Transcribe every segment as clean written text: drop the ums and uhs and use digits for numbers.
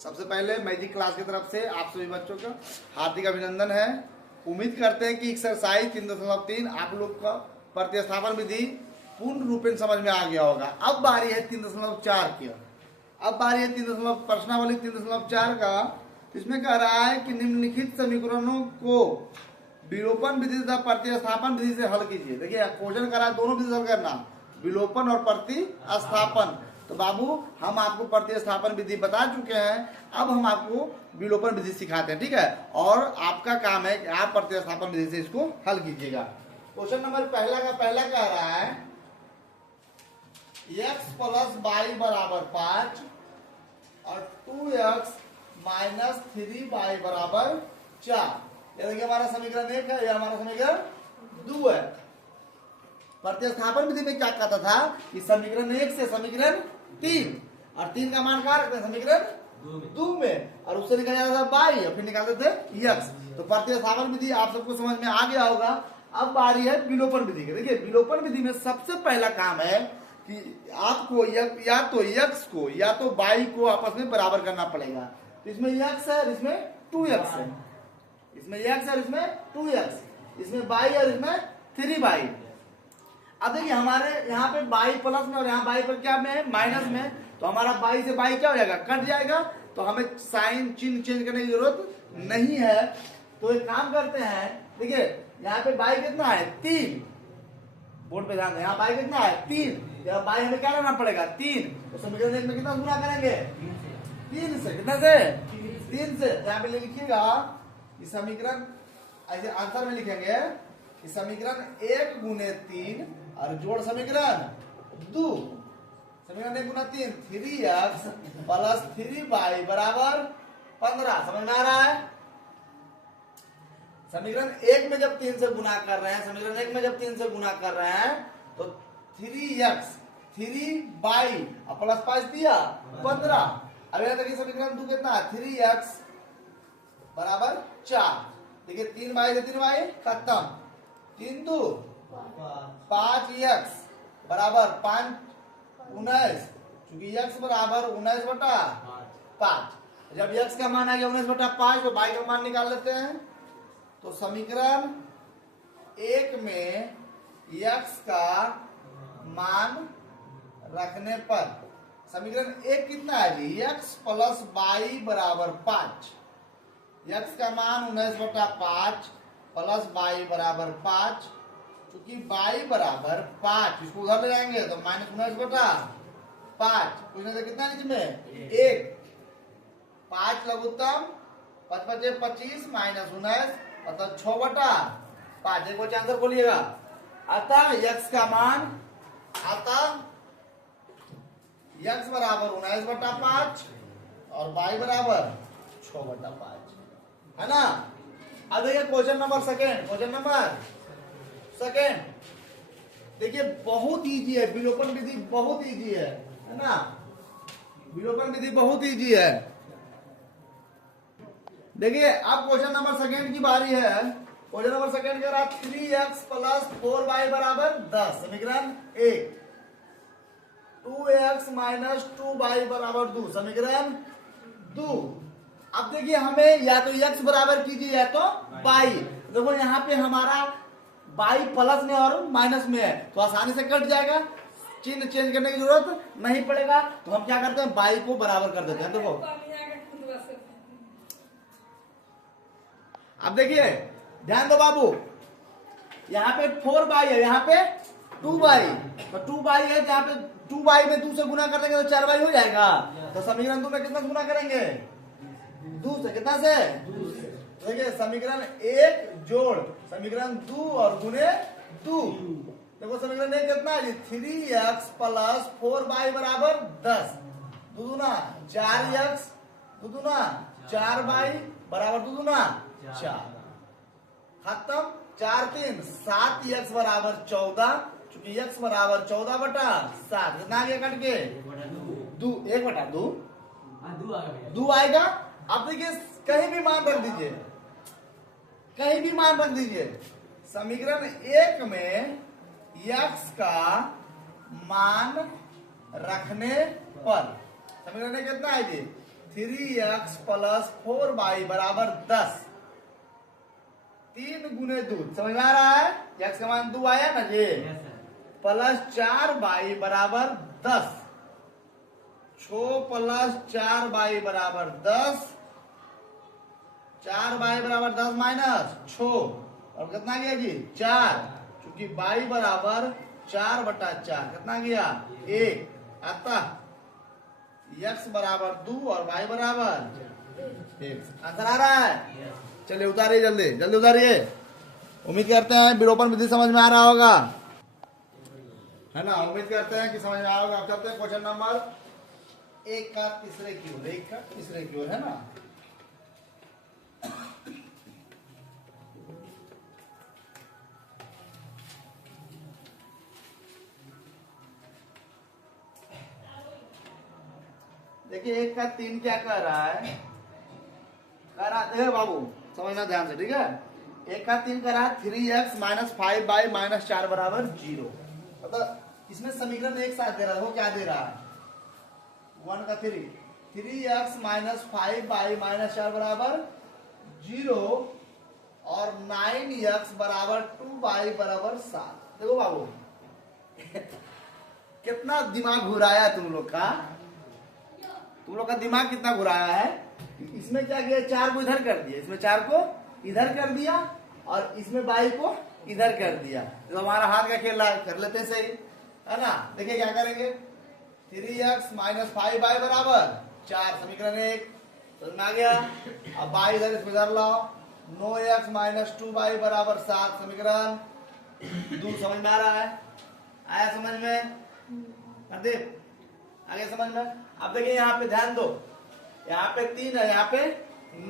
सबसे पहले magic class की तरफ से आप सभी बच्चों का हार्दिक अभिनंदन है। उम्मीद करते हैं कि एक्सरसाइज 3.3 आप लोग का प्रतिस्थापन विधि पूर्ण रूपेण समझ में आ गया होगा। अब बारी है 3.4 की। अब बारी है प्रश्नावली 3.4 का। इसमें कह रहा है कि निम्नलिखित समीकरणों को विलोपन विधि तथा प्रतिस्थापन विधि से हल कीजिए। देखिए क्वेश्चन करा है दोनों विधि से हल करना, विलोपन और प्रतिस्थापन। तो बाबू हम आपको प्रतिस्थापन विधि बता चुके हैं, अब हम आपको विलोपन विधि सिखाते हैं, ठीक है। और आपका काम है कि आप प्रतिस्थापन विधि से इसको हल कीजिएगा। क्वेश्चन नंबर पहला कह रहा है x प्लस वाई बराबर 5 और 2x माइनस 3y बराबर 4। ये देखिए हमारा समीकरण 1 है, यह हमारा समीकरण 2 है। प्रतिस्थापन विधि में क्या कहता था कि समीकरण 1 से समीकरण 3 और 3 का मान कहाँ रखते हैं, समीकरण 2 में, और उससे निकाला जाता था y और फिर निकालते थे x। तो प्रतिस्थापन विधि आप सबको समझ में आ गया होगा। अब बारी है विलोपन विधि की। देखिए विलोपन विधि में सबसे पहला काम है कि आपको या तो x को या तो y को आपस में बराबर करना पड़ेगा। तो इसमें x है और इसमें 2x है, इसमें x है और इसमें 2x, इसमें y और इसमें 3y। अब देखिए हमारे यहाँ पे y प्लस में और यहाँ y पर क्या में है, माइनस में। तो हमारा y से y क्या हो जाएगा, कट जाएगा। तो हमें साइन चिन्ह चेंज करने की जरूरत नहीं है। तो एक काम करते हैं, देखिए यहाँ पे y कितना है 3, बोर्ड पे ध्यान दें, यहाँ y कितना है 3, यहाँ y हमें क्या लेना पड़ेगा 3। तो समीकरण 1 में कितना गुना करेंगे 3 से, कितना से 3 से। यहाँ पे लिखिएगा कि समीकरण ऐसे आंसर में लिखेंगे कि समीकरण 1 गुने 3 और जोड़ समीकरण 2, समीकरण 1 गुना 3 3x प्लस 3y बराबर 15। समझ में आ रहा है। समीकरण 1 में जब 3 से गुना कर रहे हैं, समीकरण 1 में जब 3 से गुना कर रहे हैं तो 3x 3y और प्लस 5 दिया 15। अब यहाँ देखिए समीकरण 2 कितना है 3x बराबर 4। देखिए 3y से 3y खत्म, 3 2 5x बराबर 5 19, क्योंकि x बराबर 19/5। जब x का मान आ गया 19/5 तो y का मान निकाल लेते हैं। तो समीकरण 1 में x का मान रखने पर समीकरण 1 कितना है जी, x प्लस y बराबर 5। x का मान 19/5 प्लस y बराबर 5, क्योंकि y बराबर 5, इसको उधर ले जाएंगे तो माइनस 19/5। पूछने से कितना नीचे में 1, 5 लघुत्तम 5 5 25 माइनस 19 मतलब 6/5। एक बच्चे आंसर बोलिएगा। अतः x का मान, अतः x बराबर 19/5 और y बराबर 6/5, है ना। अब देखिए क्वेश्चन नंबर सेकेंड। देखिए बहुत इजी है, विलोपन विधि बहुत इजी है ना। विलोपन विधि बहुत इजी है। देखिए अब क्वेश्चन नंबर सेकेंड की बारी है। क्वेश्चन नंबर सेकेंड कह रहा 3x प्लस 4y बराबर 10। समीकरण 1 2x माइनस 2y बराबर 2। समीकरण 2। अब देखिए हमें या तो x बराबर कीजिए या तो y। देखो यहाँ पे हमारा y प्लस में और माइनस में है तो आसानी से कट जाएगा, चिन्ह चेंज करने की जरूरत नहीं पड़ेगा। तो हम क्या करते हैं y को बराबर कर देते हैं। देखो अब देखिए ध्यान दो बाबू, यहाँ पे 4y है, यहाँ पे 2y। तो 2y है, जहाँ पे 2y में 2 से गुना कर देंगे तो 4y हो जाएगा। तो समीकरण 2 में कितना गुना करेंगे 2 से, कितना से देखिए समीकरण 1 जोड़ समीकरण 2 और गुने 2। देखो समीकरण 1 कितना है 3x प्लस 4y बराबर 10, 2 दूना 4x, 2 दूना 4y बराबर 2 दूना 4, खत्म। 4 3 7x बराबर 14, चूंकि x बराबर 14/7 कितना आगे कट के 1/2 आएगा। अब देखिए कहीं भी मान रख दीजिए, कहीं भी मान रख दीजिए। समीकरण 1 में x का मान रखने पर समीकरण कितना है जी 3x प्लस 4y बराबर 10। 3 गुने 2 समझ में आ रहा है? x का मान 2 आया ना जी, प्लस 4y बराबर 10। 6 प्लस 4y बराबर 10। 4y बराबर 10 माइनस 6 और कितना गया जी 4, क्योंकि y बराबर 4/4 कितना गया 1 आता। x बराबर 2 और y बराबर 1। आंसर आ रहा है? चलिए उतारिए, जल्दी जल्दी उतारिए। उम्मीद करते हैं विलोपन विधि समझ में आ रहा होगा, है ना? उम्मीद करते हैं कि समझ में आया होगा। आप करते हैं क्वेश्चन नंबर 1 का तीसरे की ओर, 1 का तीसरे की ओर, है ना? देखिए 1 का 3 क्या कह रहा है, कह रहा है बाबू समझना ध्यान से, ठीक है? 1 का 3 कह रहा है 3x माइनस 5y माइनस 4 बराबर 0। मतलब इसमें समीकरण एक साथ दे रहा है। वो क्या दे रहा है 1 का 3x माइनस 5y माइनस 4 बराबर 0 और 9x बराबर 2y बराबर 7। देखो बाबू कितना दिमाग घुराया तुम लोग का, तुम लोग का दिमाग कितना घुराया है। इसमें क्या किया, 4 को इधर कर दिया, इसमें 4 को इधर कर दिया और इसमें y को इधर कर दिया। तो हमारा हाथ का खेल कर लेते हैं, सही है ना? देखिए क्या करेंगे, 3x माइनस 5y बराबर 4, समीकरण 1 समझ में आ गया। अब y इधर इसमें इधर लाओ, 9x माइनस 2y बराबर 7, समीकरण 2 समझ में आ रहा है? आया समझ में? प्रदीप आगे समझ में? अब देखिए यहाँ पे ध्यान दो, यहाँ पे 3 है, यहाँ पे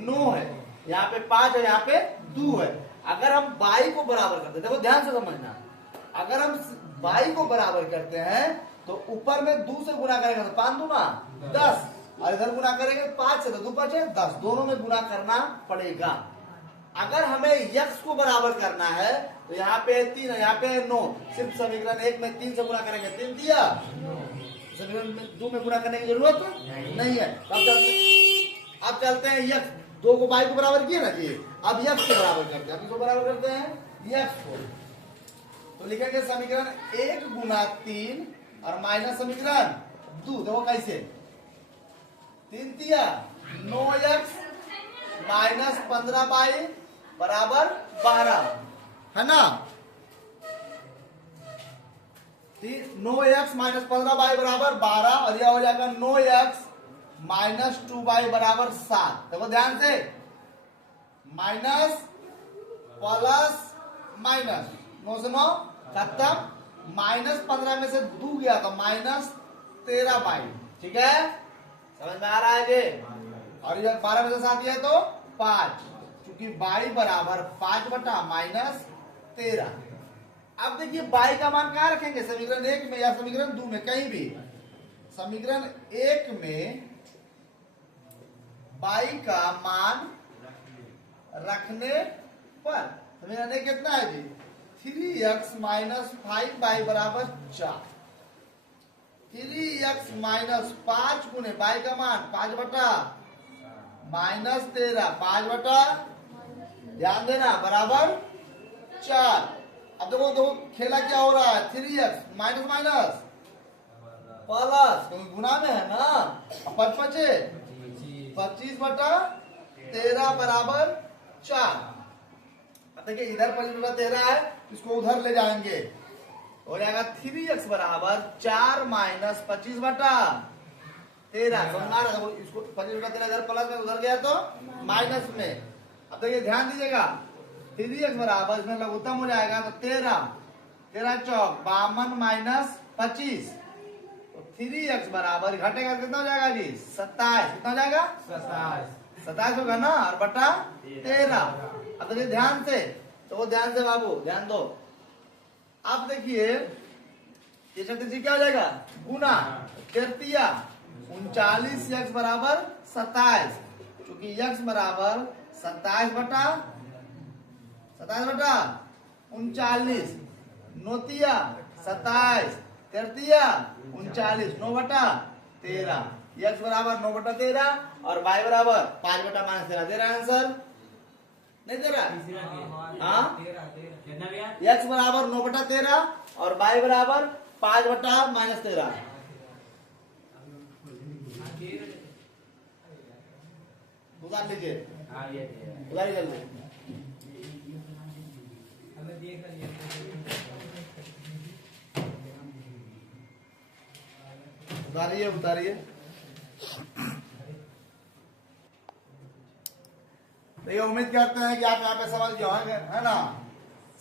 9 है, यहाँ पे 5 है, यहाँ पे 2 है। अगर हम y को बराबर करते हैं, देखो ध्यान से समझना, अगर हम y को बराबर करते हैं तो ऊपर में 2 से गुना करेंगे तो 5 दूना 10 और इधर गुना करेंगे 5 से तो 2 5 10, दोनों में गुना करना पड़ेगा। अगर हमें x को बराबर करना है तो यहाँ पे 3 है, यहाँ पे 9, सिर्फ समीकरण 1 में 3 से गुना करेंगे 3 दिया, समीकरण 2 में गुना करने की जरूरत नहीं है। अब चलते हैं x 2 को y को बराबर किए ना जी, अब x को बराबर करते हैं। अब किसको बराबर करते हैं x को, तो लिखेंगे समीकरण 1 गुना 3 और माइनस समीकरण 2। देखो कैसे, 3 दिया 9x माइनस 15y बराबर 12, है ना? 9x माइनस 15y बराबर 12 और यह हो जाएगा 9x माइनस 2y बराबर 7। देखो ध्यान से, माइनस प्लस माइनस 9 से 9 खत्म, माइनस 15 में से 2 गया तो माइनस 13y, ठीक है? समझ में आ रहा है जी? और ये 12 में से 7 गया तो 5, क्योंकि y बराबर 5 बटा माइनस 13। अब देखिए y का मान कहाँ रखेंगे, समीकरण 1 में या समीकरण 2 में, कहीं भी। समीकरण 1 में y का मान रखने पर समीकरण 1 कितना है जी, 3x माइनस 5y बराबर 4। 3x माइनस 5 गुने y का मान 5 बटा माइनस 13, 5 बटा ध्यान देना बराबर 4। अब देखो देखो खेला क्या हो रहा है, 3x माइनस माइनस प्लस, क्योंकि गुना में है ना, 5 5 25 बटा 13 बराबर 4। अब देखिए इधर 25 बटा 13 है, इसको उधर ले जाएंगे, हो जाएगा 3x बराबर 4 माइनस 25 बटा 13। समझना रहा, इसको 25 बटा 13 इधर प्लस में, उधर गया तो माइनस में। अब देखिए ध्यान दीजिएगा, 3x बराबर इसमें लघुत्तम हो जाएगा तो 13 13 चौक 52 माइनस 25, तो 3x बराबर घटेगा कितना हो जाएगा जी 27। कितना हो जाएगा 27 होगा ना, और बटा 13। अब देखिए ध्यान से, तो वो ध्यान से बाबू ध्यान दो। अब देखिए ये शक्ति क्या हो जाएगा गुना 39x बराबर 27, क्योंकि x बराबर 27 बटा 39, नोतिया 27, 39, 9 बटा 13। x बराबर 9/13 और y बराबर 5/-13 दे रहा है आंसर, नहीं दे रहा? हाँ, x बराबर 9/13 और y बराबर 5/-13। उतार लीजिए, उतारिए जल्दी। उतारिए उतारिए। तो ये उम्मीद करते हैं कि आप यहाँ पे समझ गए होंगे, है ना।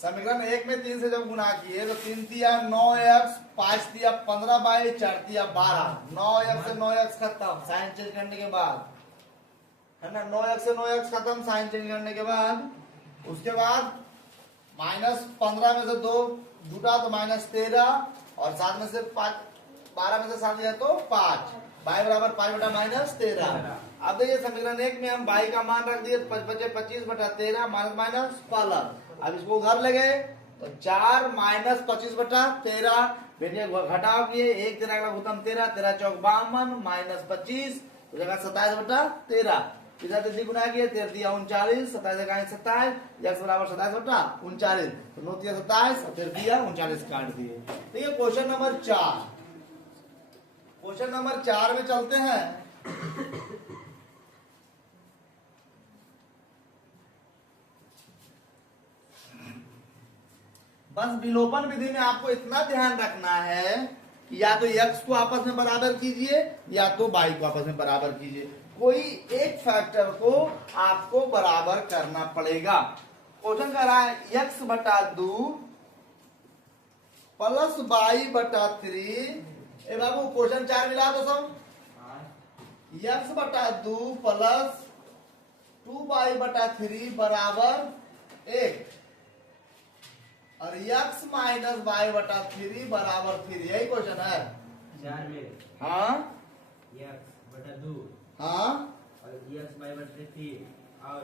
समीकरण 1 में 3 से जब गुना किए तो 3 तिया 9x, 5 तिया 15y, 4 तिया 12, 9x से 9x खत्म साइन चेंज करने के बाद, है ना। 9x से 9x खत्म साइन चेंज करने के बाद, उसके बाद -15 में से 2 जुटा तो -13 और 7 में से 5, 12 में से 7 गया तो 5, y बराबर 5/-13। अब देखिए समीकरण 1 में हम y का मान रख दिए 25/13 माइनस प्लस। अब इसको उधर ले गए तो 4 - 25/13 बेटे घटाव किए, 1 13 का भूतम 13, 13 चौक 52 -25 तो जगह 27/13। इधर से गुना किए 13 दिया 39, 27 का 27, x बराबर 27/39 तो 9 दिया 27 और फिर दिया 39 काट दिए। तो ये क्वेश्चन नंबर 4। क्वेश्चन नंबर 4 में चलते हैं। बस विलोपन विधि में आपको इतना ध्यान रखना है कि या तो x को आपस में बराबर कीजिए या तो y को आपस में बराबर कीजिए, कोई एक फैक्टर को आपको बराबर करना पड़ेगा। क्वेश्चन कह रहा है x/2 प्लस y/3। ए बाबू क्वेश्चन 4 मिला तो सब, x/2 प्लस 2y/3 बराबर 1 और x माइनस y/3 बराबर 3। यही क्वेश्चन है 4 में। हाँ x/2 हाँ और y/3 और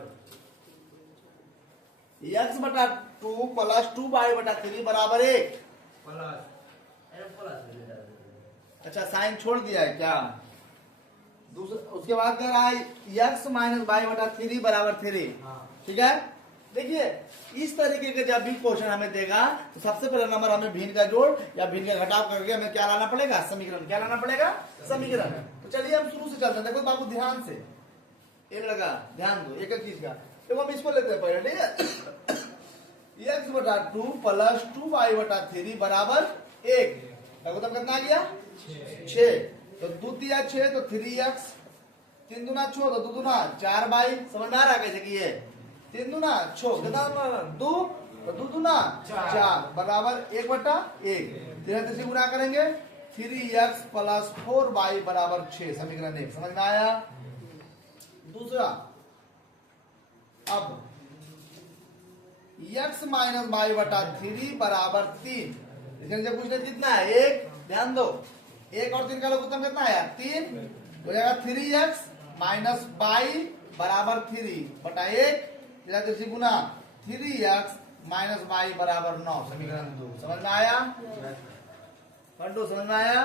x/2 प्लस 2y/3 बराबर 1 प्लस। अच्छा साइन छोड़ दिया है क्या? दूसरा उसके बाद कह रहा है x माइनस y/3 बराबर 3। ठीक है, देखिए इस तरीके के जब भी क्वेश्चन हमें देगा तो सबसे पहले नंबर हमें भिन्न का जोड़ या भिन्न का घटाव करके हमें क्या लाना पड़ेगा? समीकरण। क्या लाना पड़ेगा? समीकरण। तो चलिए हम शुरू से चलते हैं। देखो बाबू ध्यान से, एक लगा ध्यान दो एक एक चीज का। देखो हम इसको लेते हैं पहले, ठीक है। x/2 प्लस 2y/3 बराबर 1। देखो तब कितना गया 6, तो 2 तिया 6 तो 3x, 3 दूना 6 तो 2 दूना 4y। समझ में आ रहा कैसे किए? 3 दूना 6 कितना 2 तो 2 दूना 4 बराबर 1/1। 3 से गुना करेंगे 3x प्लस 4y बराबर 6। समीकरण 1 समझ में आया। दूसरा, अब x माइनस y/3 बराबर 3। इसके नीचे पूछने कितना है? 1। ध्यान दो 1 और 3 का लघुत्तम उत्तम कितना है? 3 हो जाएगा 3x माइनस y बराबर 3/1 गुना 3x माइनस y बराबर 9। समीकरण 2 समझ में आया? पंडू समझ में आया?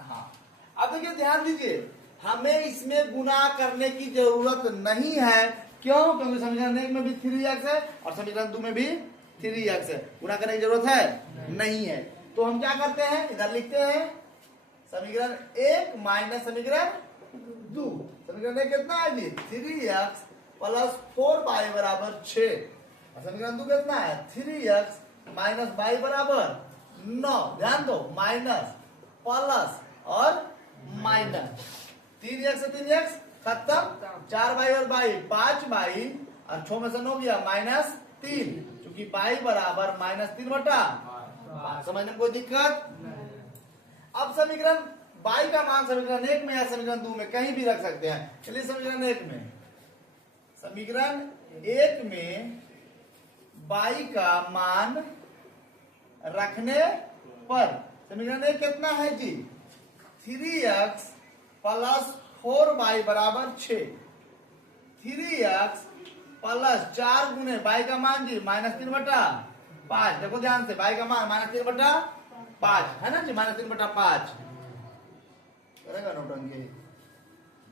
हाँ। अब देखिए ध्यान दीजिए, हमें इसमें गुना करने की जरूरत नहीं है। क्यों? क्योंकि समीकरण 1 में भी 3x है और समीकरण 2 में भी 3x है। गुना करने की जरूरत है नहीं है। तो हम क्या करते हैं, इधर लिखते हैं समीकरण 1 माइनस समीकरण 2। समीकरण 1 कितना है जी? 3x प्लस 4y बराबर 6 और समीकरण 2 कितना है? 3x माइनस y बराबर 9। ध्यान दो माइनस प्लस और माइनस 3x से 3x खत्म, 4y और y 5y और 6 में से 9 गया -3, क्योंकि y बराबर -3/5। समझने में कोई दिक्कत? अब समीकरण y का मान समीकरण 1 में या समीकरण 2 में कहीं भी रख सकते हैं। चलिए समीकरण 1 में, समीकरण 1 में y का मान रखने पर समीकरण 1 कितना है जी? 3x प्लस 4y बराबर 6। 3x प्लस 4 गुने y का मान जी -3/5। देखो ध्यान से, y का मान -3/5 है ना जी, -3/5 करेगा नौटंकी।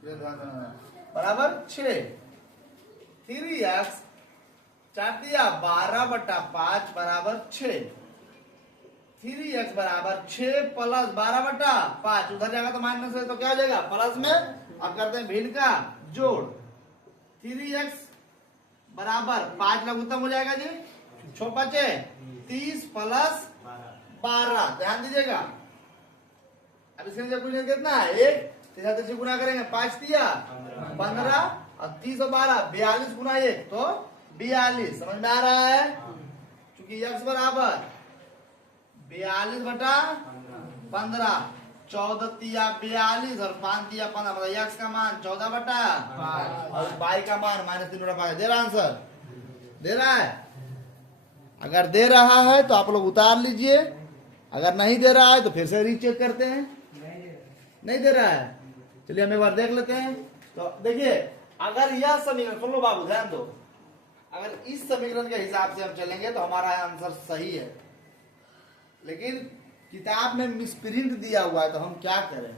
ये ध्यान देना, बराबर 6। 3x 12/5 बराबर 6। 3x बराबर 6 प्लस 12/5, उधर जाएगा तो माइनस है तो क्या हो जाएगा प्लस में। अब करते हैं भिन्न का जोड़। 3x बराबर 5 लघुत्तम हो जाएगा जी, 6 बचे 30 प्लस 12, ध्यान दीजिएगा। अब इसके अंदर कुछ नहीं, कितना है 1, 3 से गुना करेंगे 5 दिया 15 और 30 और 12 42 गुना 1 तो 42, समझ में आ रहा है। क्योंकि x बराबर 42/15, 14 तिया 42 और 5 तिया 15, मतलब x का मान 14/5 और y का मान -3/5। दे रहा आंसर, दे रहा है। अगर दे रहा है तो आप लोग उतार लीजिए, अगर नहीं दे रहा है तो फिर से रीचेक करते हैं। नहीं दे रहा है, चलिए हम एक बार देख लेते हैं। तो देखिए, अगर यह समीकरण, सुन लो बाबू ध्यान दो, अगर इस समीकरण के हिसाब से हम चलेंगे तो हमारा आंसर सही है, लेकिन किताब में मिसप्रिंट दिया हुआ है तो हम क्या करें।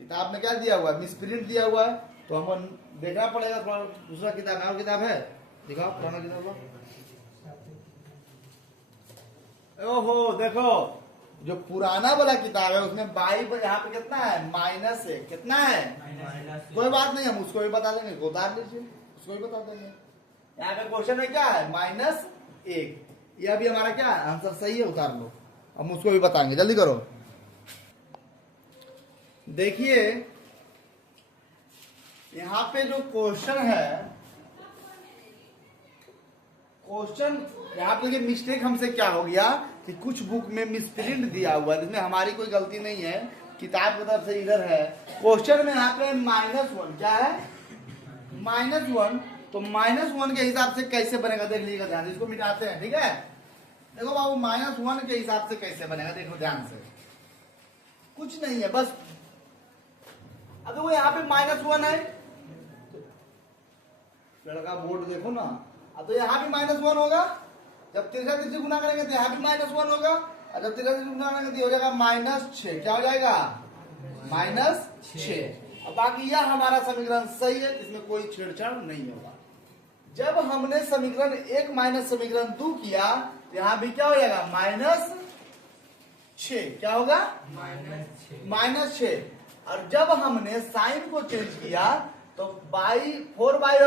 किताब में क्या दिया हुआ है, मिसप्रिंट दिया हुआ है, तो हम देखना पड़ेगा थोड़ा दूसरा किताब। और किताब है, दिखाओ पुराना किताब। ओहो देखो, जो पुराना वाला किताब है उसमें बाई यहाँ पे कितना है -1, कितना है कोई बात नहीं, हम उसको भी बता देंगे, उतार लीजिए, उसको भी बता देंगे। यहाँ पे क्वेश्चन में क्या है -1, यह भी हमारा क्या है आंसर सही है, उतार लो। हम उसको भी बताएंगे, जल्दी करो। देखिए यहाँ पे जो क्वेश्चन है, क्वेश्चन यहाँ पे मिस्टेक हमसे क्या हो गया कि कुछ बुक में मिसप्रिंट दिया हुआ है, जिसमें हमारी कोई गलती नहीं है, किताब की तरफ से इधर है। क्वेश्चन में यहाँ पे -1 क्या है -1, तो -1 के हिसाब से कैसे बनेगा देख लीजिएगा ध्यान से, इसको मिटाते हैं, ठीक है। देखो बाबू -1 के हिसाब से कैसे बनेगा, देखो ध्यान से, कुछ नहीं है बस। अब देखो यहाँ पे -1 है, लड़का बोर्ड देखो ना, अब तो यहाँ भी -1 होगा, जब 3 से गुना करेंगे तो यहाँ भी -1 होगा, और जब 3 से गुना करेंगे तो हो जाएगा -6, क्या हो जाएगा -6। अब बाकी यह हमारा समीकरण सही है, इसमें कोई छेड़छाड़ नहीं होगा। जब हमने समीकरण 1 माइनस समीकरण 2 किया, यहाँ भी क्या हो जाएगा -6, क्या होगा -6। और जब हमने साइन को चेंज किया तो 4y और y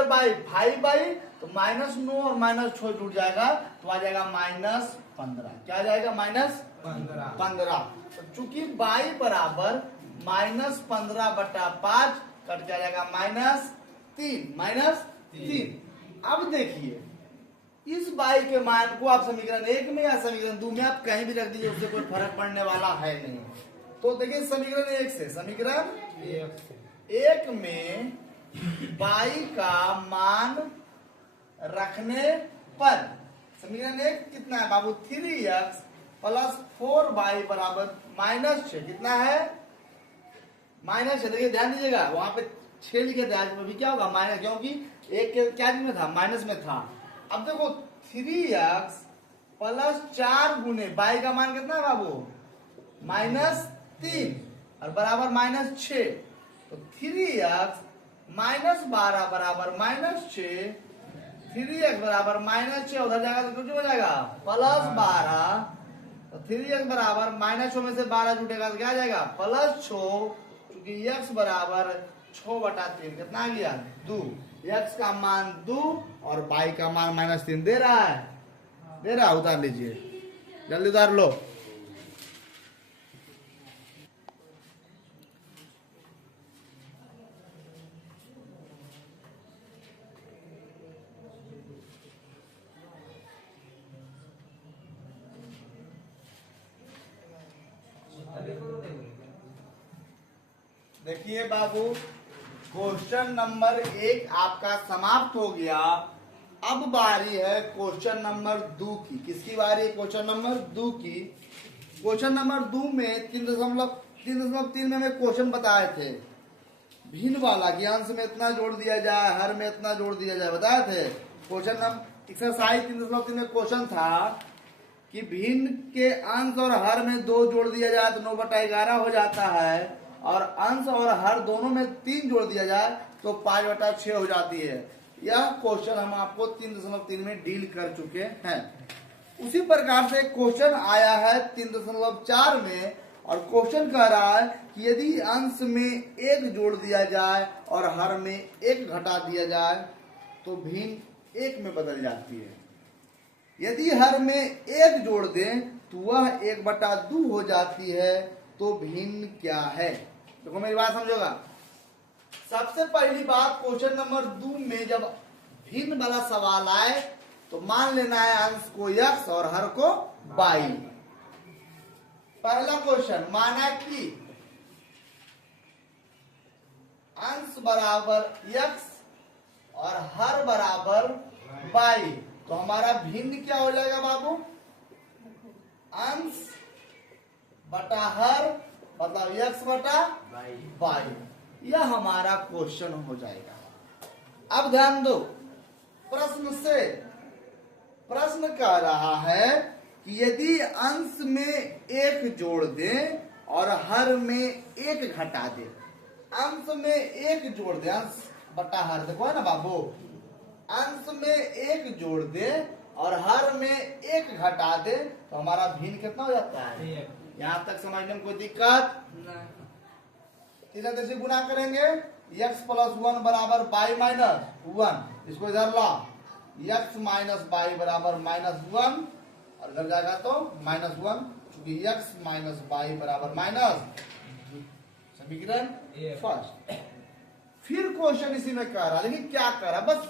5y, तो -9 और -6 जुड़ जाएगा तो आ जाएगा -15, क्या आ जाएगा -15। तो चूंकि y बराबर -15/5 कट क्या जाएगा -3। अब देखिए इस y के मान को आप समीकरण 1 में या समीकरण 2 में आप कहीं भी रख दीजिए, उससे कोई फर्क पड़ने वाला है नहीं। तो देखिए समीकरण 1 से, समीकरण 1 में y का मान रखने पर समीकरण 1 कितना है बाबू 3x प्लस 4y बराबर -6, कितना है -6। देखिए ध्यान दीजिएगा, वहां पे 6 लिखे थे, आज में भी क्या होगा माइनस, क्योंकि एक के क्या में था माइनस में था। अब देखो 3x प्लस 4 गुने y का मान कितना है बाबू -3 और बराबर -6, तो 3x -12 बराबर -6, 3x बराबर -6, उधर जाएगा तो कुछ हो जाएगा +12, तो 3x बराबर -6 में से 12 जुटेगा तो क्या आ जाएगा +6, क्योंकि x बराबर 6/3, कितना आ गया 2, x का मान 2 और y का मान -3 दे रहा है, उतार लीजिए, जल्दी उतार लो। देखिए बाबू क्वेश्चन नंबर 1 आपका समाप्त हो गया। अब बारी है क्वेश्चन नंबर 2 की। किसकी बारी है क्वेश्चन नंबर 2 की। क्वेश्चन नंबर 2 में 3.3 में हमें क्वेश्चन बताए थे, भिन्न वाला कि अंश में इतना जोड़ दिया जाए, हर में इतना जोड़ दिया जाए, बताए थे। क्वेश्चन नंबर एक्सरसाइज 3.3 में क्वेश्चन था कि भिन्न के अंश और हर में 2 जोड़ दिया जाए तो 9/11 हो जाता है, और अंश और हर दोनों में 3 जोड़ दिया जाए तो 5/6 हो जाती है। यह क्वेश्चन हम आपको 3.3 में डील कर चुके हैं। उसी प्रकार से क्वेश्चन आया है 3.4 में, और क्वेश्चन कह रहा है कि यदि अंश में 1 जोड़ दिया जाए और हर में 1 घटा दिया जाए तो भिन्न 1 में बदल जाती है। यदि हर में 1 जोड़ दें तो वह 1/2 हो जाती है। तो भिन्न क्या है? देखो मेरी बात समझोगा। सबसे पहली बात, क्वेश्चन नंबर 2 में जब भिन्न वाला सवाल आए तो मान लेना है अंश को x और हर को y। पहला क्वेश्चन माना कि अंश बराबर x और हर बराबर y, तो हमारा भिन्न क्या हो जाएगा बाबू? अंश बटा हर मतलब x बटा y। यह हमारा क्वेश्चन हो जाएगा। अब ध्यान दो, प्रश्न कह रहा है कि यदि अंश में 1 जोड़ दें और हर में 1 घटा दें। अंश में 1 जोड़ दें, अंश बटा हर, देखो है ना बाबू, अंश में 1 जोड़ दें और हर में 1 घटा दें तो हमारा भिन्न कितना हो जाता है? यहां तक समझने में कोई दिक्कत? तीसरा से गुना करेंगे, x + 1 बराबर y - 1, इसको इधर ला, x - y बराबर -1 और इधर जाएगा तो -1, क्योंकि x - y बराबर माइनस, समीकरण फर्स्ट। फिर क्वेश्चन इसी में कर रहा, लेकिन क्या कर रहा, बस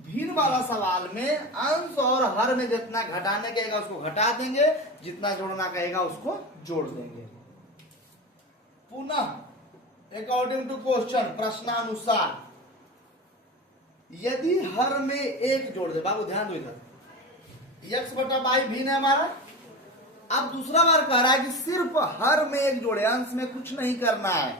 भिन्न वाला सवाल में अंश और हर में जितना घटाने कहेगा उसको घटा देंगे, जितना जोड़ना कहेगा उसको जोड़ देंगे। पुनः अकॉर्डिंग टू क्वेश्चन, प्रश्नानुसार यदि हर में 1 जोड़ दे, बाबू ध्यान दो इधर, x बटा y भिन्न है हमारा। अब दूसरा बार कह रहा है कि सिर्फ हर में 1 जोड़े, अंश में कुछ नहीं करना है।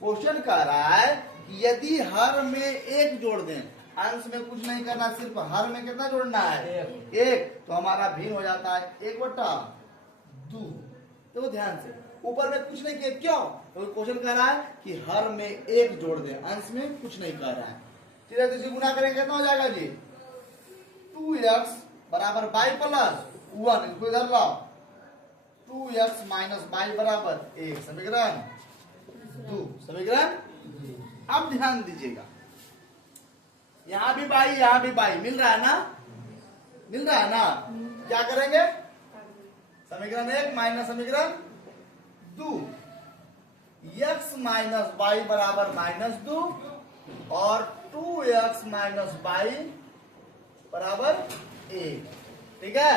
क्वेश्चन कह रहा है कि यदि हर में 1 जोड़ दें, अंश में कुछ नहीं करना, सिर्फ हर में कितना जोड़ना है? 1, तो हमारा भिन्न हो जाता है 1/2। तो ध्यान से, ऊपर में कुछ नहीं किया, क्यों? तो क्वेश्चन कह रहा है कि हर में 1 जोड़ दें, अंश में कुछ नहीं कर रहा है। सीधे गुना करेंगे कितना हो जाएगा जी? 2x बराबर y + 1, इसको इधर लाओ, 2x - y बराबर 1, समीकरण 2, समीकरण। अब ध्यान दीजिएगा, यहां भी y यहां भी y मिल रहा है ना? मिल रहा है ना? क्या करेंगे? समीकरण 1 माइनस समीकरण 2, x - y बराबर -2 और 2x - y बराबर 1। ठीक है,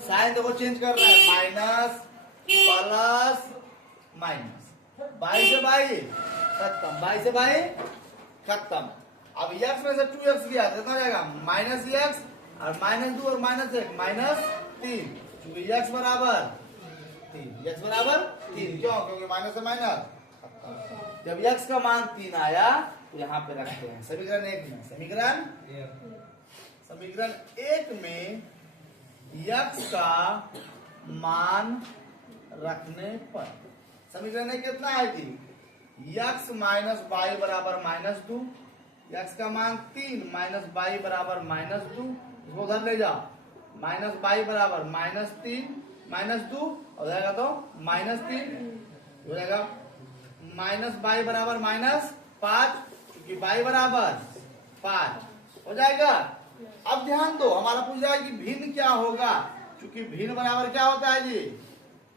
साइन देखो चेंज कर रहा है, माइनस प्लस माइनस, बाई से बाई खत्म, बाई से बाई खत्म। अब x में से 2x गया कितना जाएगा? -x और -2 और -1 -3, क्योंकि x बराबर 3, क्यों? क्योंकि माइनस से माइनस। जब x का मान 3 आया तो यहाँ पे रखते हैं समीकरण 1 में, समीकरण 1 में x का मान रखने पर समीकरण 1 कितना आएगी? x - y बराबर -2, x का मान 3 -y बराबर -2, इसको उधर ले जाओ, -y बराबर -3 -2 हो जाएगा तो -3 हो जाएगा, -y बराबर -5, क्योंकि y बराबर 5 हो जाएगा। अब ध्यान दो, हमारा पूछ रहा है कि भिन्न क्या होगा, क्योंकि भिन्न बराबर क्या होता है जी?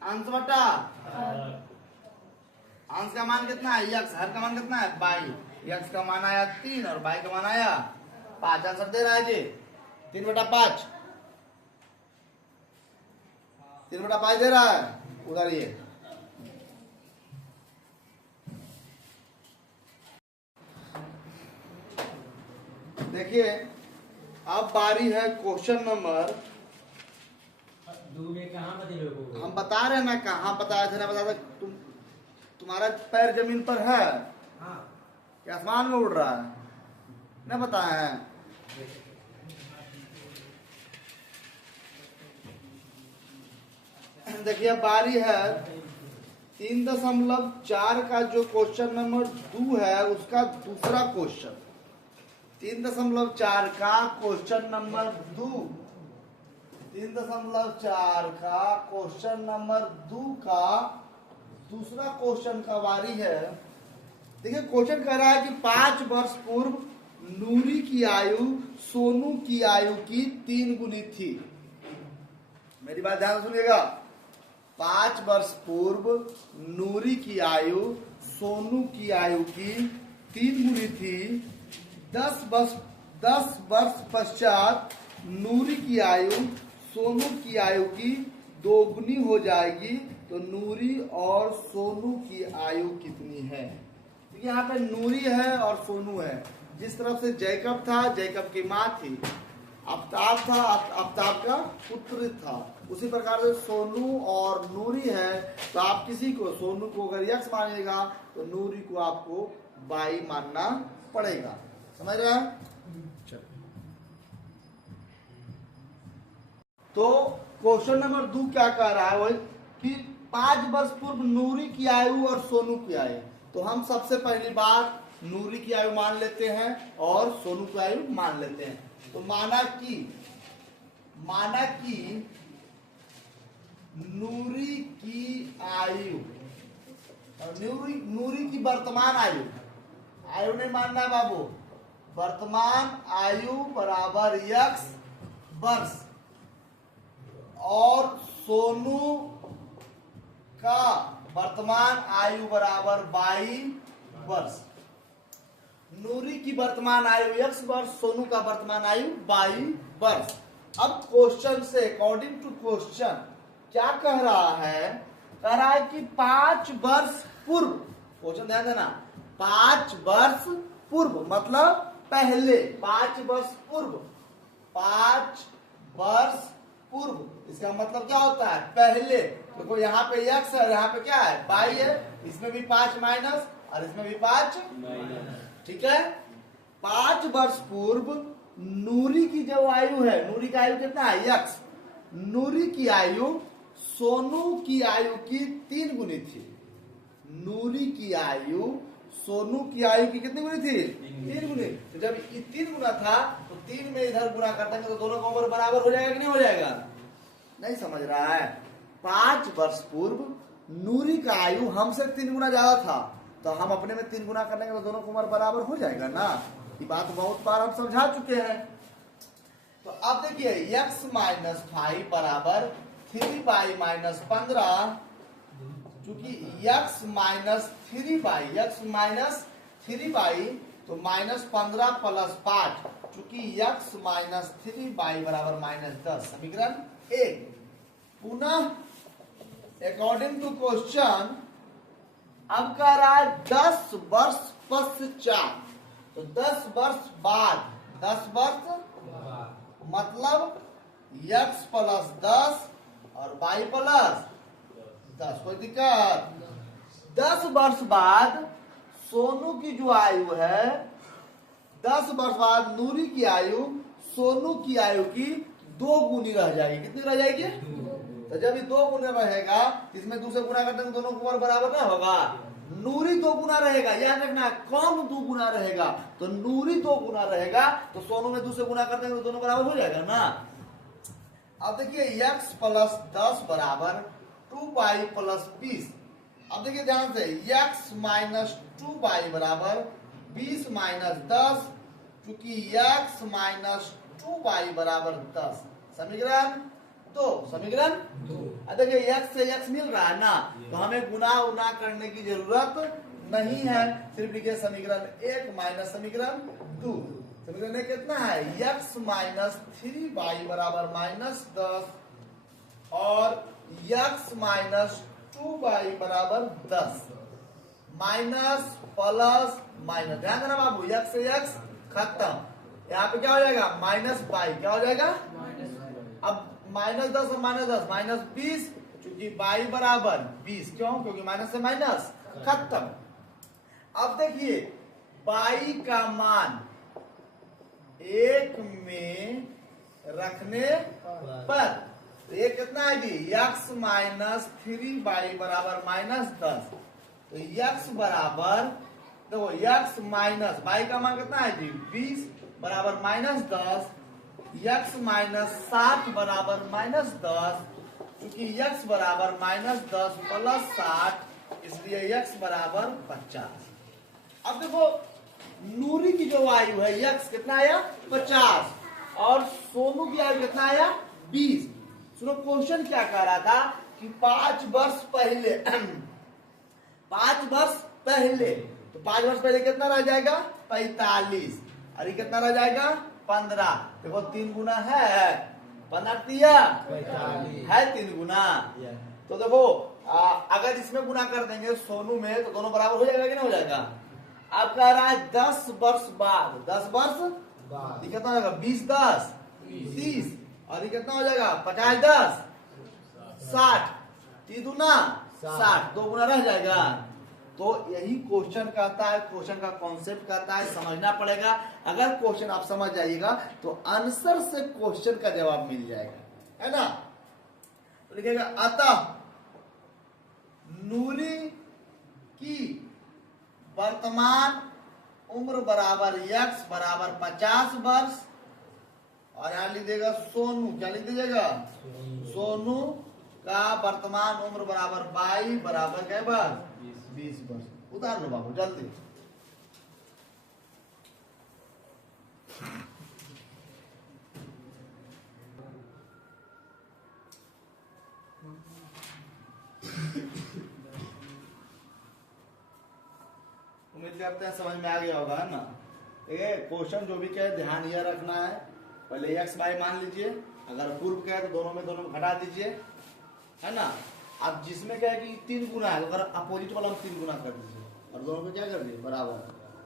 अंश बटा अंश का मान कितना है? x, हर का मान कितना है? y, x का मान आया 3 और y का मान आया 5, आंसर दे रहा है जी 3/5, 3/5 दे रहा है उधर। ये देखिए, अब बारी है क्वेश्चन नंबर 2 में कहाँ बदले हो? हम बता रहे हैं ना, कहाँ बताया थे ना, बता तुम्हारा पैर जमीन पर है हाँ, क्या आसमान में उड़ रहा है? ना बताए हैं। देखिए बारी है 3.4 का जो क्वेश्चन नंबर 2 है उसका दूसरा क्वेश्चन, 3.4 का क्वेश्चन नंबर 2, 3.4 का क्वेश्चन नंबर 2 का दूसरा क्वेश्चन का बारी है। देखिए क्वेश्चन कह रहा है कि 5 वर्ष पूर्व नूरी की आयु सोनू की आयु की 3 गुनी थी। मेरी बात ध्यान से सुनिएगा। 5 वर्ष पूर्व नूरी की आयु सोनू की आयु की 3 गुनी थी। 10 वर्ष पश्चात नूरी की आयु सोनू की आयु की 2 गुनी हो जाएगी, तो नूरी और सोनू की आयु कितनी है? यहाँ पे नूरी है और सोनू है। जिस तरफ से जैकब था, जैकब की माँ थी, आफ्ताब था, आफ्ताब का पुत्र था, उसी प्रकार से सोनू और नूरी है। तो आप किसी को, सोनू को अगर यक्स मानिएगा तो नूरी को आपको वाई मानना पड़ेगा। समझ रहे हैं? तो क्वेश्चन नंबर 2 क्या कह रहा है वो कि 5 वर्ष पूर्व नूरी की आयु और सोनू की आयु। तो हम सबसे पहली बात नूरी की आयु मान लेते हैं और सोनू की आयु मान लेते हैं। तो माना कि नूरी की आयु और नूरी की वर्तमान आयु, आयु नहीं मानना है बाबू, वर्तमान आयु बराबर x वर्ष और सोनू का वर्तमान आयु बराबर 22 वर्ष। नूरी की वर्तमान आयु x वर्ष, सोनू का वर्तमान आयु 22 वर्ष। अब क्वेश्चन से, अकॉर्डिंग टू क्वेश्चन क्या कह रहा है? कह रहा है कि 5 वर्ष पूर्व, क्वेश्चन ध्यान देना, 5 वर्ष पूर्व मतलब पहले, 5 वर्ष पूर्व, 5 वर्ष पूर्व, इसका मतलब क्या होता है? पहले। देखो यहाँ पे x है, यहाँ पे क्या है? 22 है, इसमें भी 5 माइनस और इसमें भी 5 माइनस, ठीक है। 5 वर्ष पूर्व नूरी की जो आयु है, नूरी की आयु कितना है? x। नूरी की आयु सोनू की आयु की 3 गुनी थी। नूरी की आयु सोनू की आयु की कितनी गुनी थी? 3 गुनी। तो जब 3 गुना था तो 3 में इधर गुना कर देंगे तो दोनों का उम्र बराबर हो जाएगा कि नहीं हो जाएगा? नहीं समझ रहा है? 5 वर्ष पूर्व नूरी का आयु हमसे 3 गुना ज्यादा था, तो हम अपने में 3 गुना कर लेंगे तो दोनों की उम्र बराबर हो जाएगा ना। ये बात बहुत बार हम समझा चुके हैं। तो अब देखिए x माइनस 5 बराबर 3y-15, चूंकि x माइनस 3y तो -15 प्लस 5, चूंकि x माइनस 3y बराबर -10, समीकरण 1। पुनः अकॉर्डिंग टू क्वेश्चन अब कह रहा है 10 वर्ष पश्चात, तो 10 वर्ष बाद, 10 वर्ष मतलब x प्लस 10 और y प्लस 10, कोई दिक्कत? 10 वर्ष बाद सोनू की जो आयु है, 10 वर्ष बाद नूरी की आयु सोनू की आयु की 2 गुनी रह जाएगी। कितनी रह जाएगी? तो जब ये 2 गुना रहेगा, इसमें 2 से गुना करते हैं दोनों को बराबर ना होगा। नूरी 2 गुना रहेगा, याद रखना। कौन 2 गुना रहेगा? तो नूरी 2 गुना रहेगा, तो सोनू में 2 से गुना करते हैं तो दोनों बराबर हो जाएगा ना। अब देखिए x प्लस 10 बराबर 2y प्लस 20। अब देखिए ध्यान से, x माइनस 2y बराबर 20 माइनस 10, क्योंकि x माइनस 2y बराबर 10, समीकरण 2, समीकरण 2। देखिए x से x मिल रहा है ना, तो हमें गुना उना करने की जरूरत नहीं है, सिर्फ लिखिए समीकरण 1 माइनस समीकरण 2। समीकरण में कितना है? x माइनस 3y बराबर -10 और x माइनस 2y बराबर 10, माइनस प्लस माइनस, ध्यान देना बाबू, x से x खत्म, यहाँ पे क्या हो जाएगा? -y, क्या हो जाएगा? अब -10 और -10 -20, क्योंकि y बराबर 20, क्यों? क्योंकि माइनस से माइनस खत्म। अब देखिए y का मान 1 में रखने पर तो ये कितना है जी x माइनस 3y बराबर -10। तो x बराबर देखो x माइनस y का मान कितना है जी 20 बराबर -10, x माइनस 60 बराबर -10, क्योंकि x बराबर -10 प्लस 60 इसलिए x बराबर 50। अब देखो नूरी की जो आयु है x कितना आया 50 और सोनू की आयु कितना आया 20। सुनो क्वेश्चन क्या कह रहा था कि 5 वर्ष पहले 5 वर्ष पहले, तो 5 वर्ष पहले कितना रह जाएगा 45 और ये कितना रह जाएगा 15। देखो 3 गुना है 15 है 3 गुना। तो देखो अगर इसमें गुना कर देंगे सोनू में तो दोनों बराबर हो जाएगा कि नहीं हो जाएगा। अब कह रहा है 10 वर्ष बाद, 10 वर्ष ये कितना हो जाएगा 20 10 30 और ये कितना हो जाएगा 50 10 60 3 दूना 60, 2 गुना रह जाएगा। तो यही क्वेश्चन कहता है, क्वेश्चन का कॉन्सेप्ट कहता है, समझना पड़ेगा। अगर क्वेश्चन आप समझ जाइएगा तो आंसर से क्वेश्चन का जवाब मिल जाएगा, है ना। तो लिखेगा अतः नूरी की वर्तमान उम्र बराबर x बराबर 50 वर्ष और यहां लिख देगा सोनू, क्या लिख दीजिएगा सोनू का वर्तमान उम्र बराबर 22 बराबर क्या बार 20 वर्ष। उतार लो बाबू जल्दी। उम्मीद करते हैं समझ में आ गया होगा, है ना। क्वेश्चन जो भी कहे ध्यान यह रखना है, पहले x y मान लीजिए, अगर पूर्व कहे तो दोनों में घटा दीजिए, है ना। अब जिसमें क्या है कि 3 गुना है, अगर अपोजिट वाला 3 गुना कर दीजिए और दोनों को क्या कर दीजिए बराबर।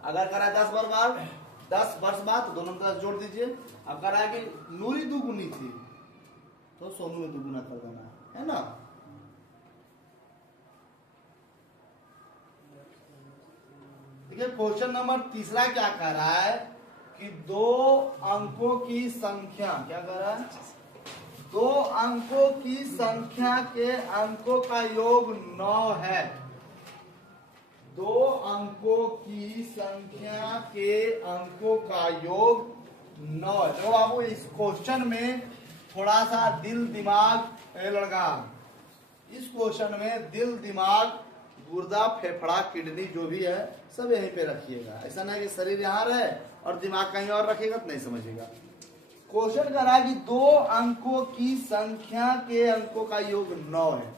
अगर करा 10 वर्ष बाद तो दोनों में 10 जोड़ दीजिए। अब करा है कि नूरी 2 गुनी थी तो सोनू में 2 गुना कर देना, है ना। देखिए क्वेश्चन नंबर तीसरा क्या कह रहा है कि 2 अंकों की संख्या, क्या कह रहा है 2 अंकों की संख्या के अंकों का योग 9 है। 2 अंकों की संख्या के अंकों का योग 9 है। तो बाबू इस क्वेश्चन में थोड़ा सा दिल दिमाग लड़का, इस क्वेश्चन में दिल दिमाग गुर्दा फेफड़ा किडनी जो भी है सब यहीं पे रखिएगा। ऐसा नहीं कि शरीर यहाँ रहे और दिमाग कहीं और रखेगा तो नहीं समझेगा। क्वेश्चन कर रहा है कि 2 अंकों की संख्या के अंकों का योग 9 है।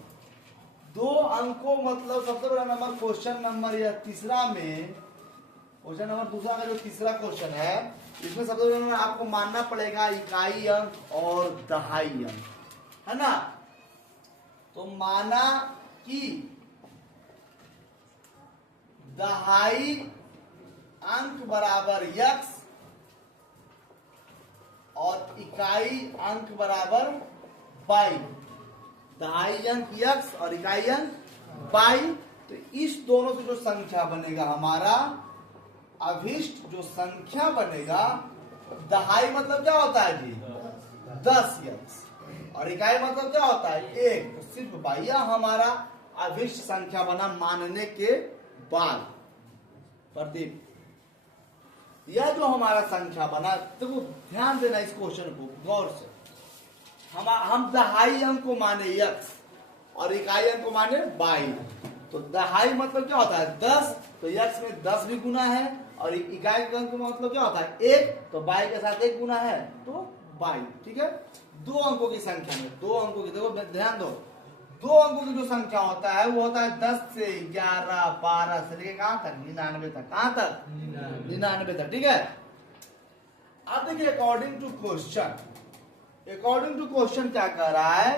2 अंकों मतलब सबसे बड़ा नंबर क्वेश्चन नंबर यह तीसरा में, क्वेश्चन नंबर दूसरा का जो तीसरा क्वेश्चन है इसमें सबसे बड़ा नंबर आपको मानना पड़ेगा इकाई अंक और दहाई अंक, है ना। तो माना कि दहाई अंक बराबर x और इकाई अंक बराबर y। दहाई अंक x और इकाई अंक y। तो इस दोनों से जो संख्या बनेगा हमारा अभिष्ट जो संख्या बनेगा, दहाई मतलब क्या होता है जी 10x और इकाई मतलब क्या होता है 1। तो सिर्फ y हमारा अभिष्ट संख्या बना मानने के बाद। प्रदीप यह जो हमारा संख्या बना, तो ध्यान देना इस क्वेश्चन को गौर से। हम दहाई अंक को माने x और इकाई अंक को माने y। तो दहाई मतलब क्या होता है 10, तो x में 10 भी गुना है और इकाई अंक का मतलब क्या होता है 1, तो y के साथ 1 गुना है तो y। ठीक है, 2 अंकों की संख्या में 2 अंकों की, देखो ध्यान दो, 2 अंकों की जो संख्या होता है वो होता है 10 से 11 12 से लेके कहां तक 99 तक। कहां तक 99 तक। ठीक है, अब देखिए अकॉर्डिंग टू क्वेश्चन क्या कह रहा है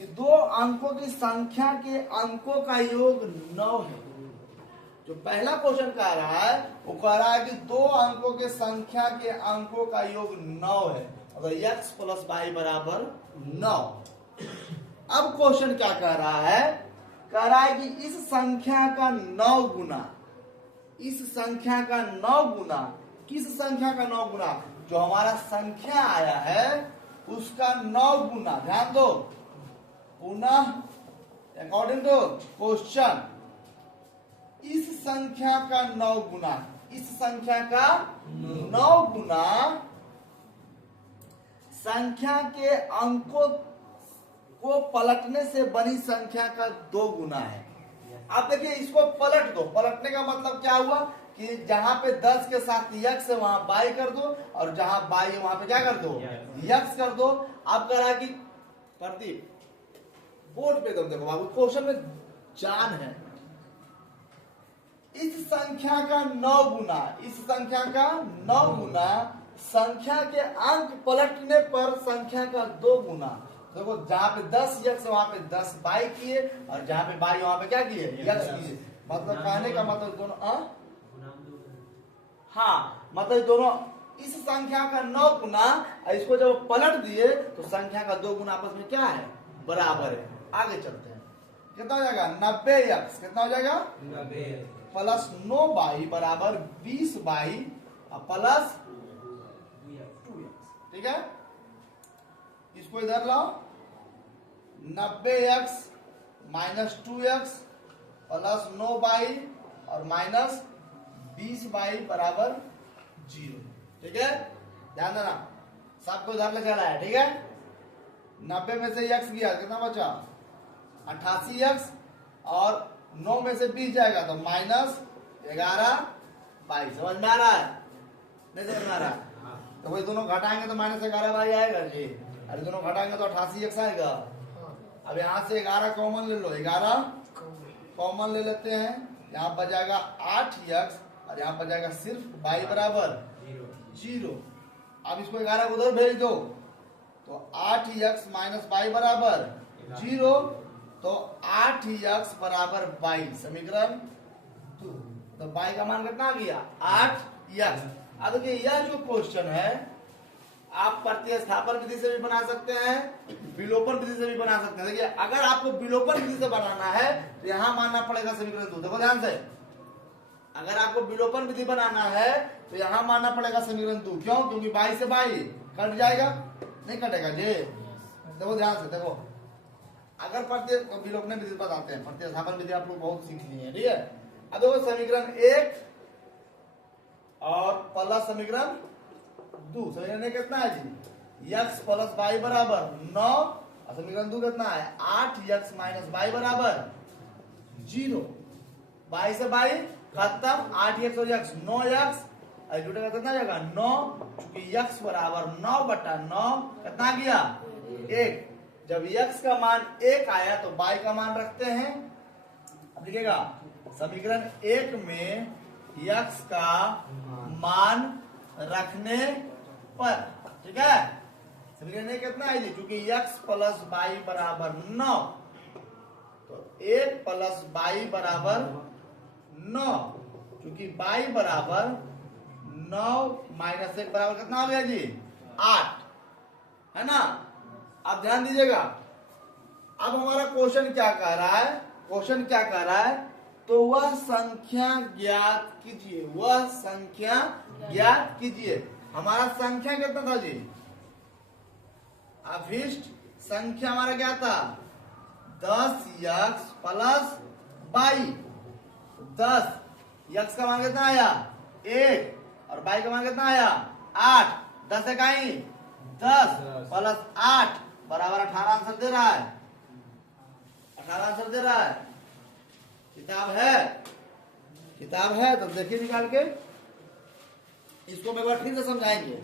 कि 2 अंकों की संख्या के अंकों का योग 9 है। जो पहला क्वेश्चन कह रहा है वो कह रहा है कि 2 अंकों के संख्या के अंकों का योग 9 है, अगर x प्लस y बराबर 9। अब क्वेश्चन क्या कह रहा है, कह रहा है कि इस संख्या का 9 गुना, इस संख्या का 9 गुना, किस संख्या का 9 गुना, जो हमारा संख्या आया है उसका 9 गुना, ध्यान दो, पुनः अकॉर्डिंग टू क्वेश्चन इस संख्या का 9 गुना, इस संख्या का 9 गुना संख्या के अंकों को पलटने से बनी संख्या का 2 गुना है। आप देखिए इसको पलट दो, पलटने का मतलब क्या हुआ कि जहां पे 10 के साथ यक्स है वहां बाई कर दो, और जहां बाई है वहां पे क्या कर दो, यक्स कर दो। अब कह रहा कि प्रदीप बोर्ड पे एकदम देखो बाबू, क्वेश्चन में जान है। इस संख्या का 9 गुना, इस संख्या का 9 गुना संख्या के अंक पलटने पर संख्या का 2 गुना। देखो जहां पे 10 यक्स वहां पे 10 बाई किए, और जहां पे बाई वहां पे क्या किए, यक्स किए। मतलब कहने का मतलब दोनों हाँ, मतलब दोनों इस संख्या का 9 गुना, इसको जब पलट दिए तो संख्या का 2 गुना आपस में क्या है, बराबर है। आगे चलते हैं, कितना हो जाएगा 90 यक्स, कितना हो जाएगा 90 प्लस 9 बाई बराबर 20 बाई प्लस 2 ठीक है। इसको इधर लाओ, 90 x minus 2 x plus 9 by और माइनस 20 बाई बराबर 0, ठीक है। ध्यान देना, सबको इधर ले चला है, ठीक है। 90 में से एक्स गया, कितना बचा 88 एक्स, और 9 में से 20 जाएगा तो माइनस 11 बाई। समझ में आ रहा है, नहीं समझ में आ रहा है? तो वही दोनों घटाएंगे तो माइनस 11 बाई आएगा जी, अरे दोनों घटाएंगे तो 88 एक्स आएगा। अब यहाँ से 11 कॉमन ले लो, 11 कॉमन ले लेते हैं, यहाँ पर जाएगा 8 एक्स और यहाँ पर जाएगा सिर्फ बाई बराबर 0। अब इसको 11 को उधर भेज दो तो 8 एक्स माइनस बाई बराबर 0, तो 8 एक्स बराबर बाई, समीकरण 2। तो बाई का मान कितना आ गया 8 एक्स। अब देखिए यह जो क्वेश्चन है आप प्रतिस्थापन विधि से भी बना सकते हैं, विलोपन विधि से भी बना सकते हैं। देखिए अगर आपको विलोपन विधि से बनाना है तो यहां मानना पड़ेगा समीकरण 2। देखो ध्यान से, अगर आपको विलोपन विधि बनाना है तो यहां मानना पड़ेगा समीकरण 2। क्यों? क्योंकि बाई से बाई कट जाएगा, नहीं कटेगा जी। देखो ध्यान से, देखो अगर विलोपन विधि बताते हैं, प्रतिस्थापन विधि आप लोग बहुत सीख लिए हैं, ठीक है। अब देखो समीकरण 1 और प्लस समीकरण 2, समीकरण 1 कितना है जी, यक्स प्लस बाई बराबर 9, और समीकरण 2 कितना है 8 यक्स माइनस बाई बराबर 0। बाई से बाई खत्म, 8 यक्स और यक्स 9 यक्स, जुटेगा कितना जाएगा 9, चूंकि यक्स बराबर 9/9 कितना गया 1। जब यक्स का मान 1 आया तो बाई का मान रखते हैं। अब देखिएगा समीकरण 1 में यक्स का मान रखने पर, ठीक है, समीकरण 1 कितना है जी, क्योंकि यक्स प्लस बाई बराबर 9, तो 1 प्लस बाई बराबर 9, क्योंकि बाई बराबर 9 माइनस 1 बराबर कितना हो गया जी 8, है ना। अब ध्यान दीजिएगा, अब हमारा क्वेश्चन क्या कह रहा है, क्वेश्चन क्या कह रहा है, तो वह संख्या ज्ञात कीजिए, वह संख्या ज्ञात कीजिए। हमारा संख्या कितना था जी, अभिष्ट संख्या हमारा क्या था 10 यक्स प्लस बाई। 10 यक्स का मान कितना आया 1, और बाई का मान कितना आया 8। 10 इकाई 10 प्लस 8 बराबर 18 आंसर दे रहा है, 18 आंसर दे रहा है। किताब है, किताब है तो देखिए निकाल के, इसको मैं बार फिर से समझाएंगे।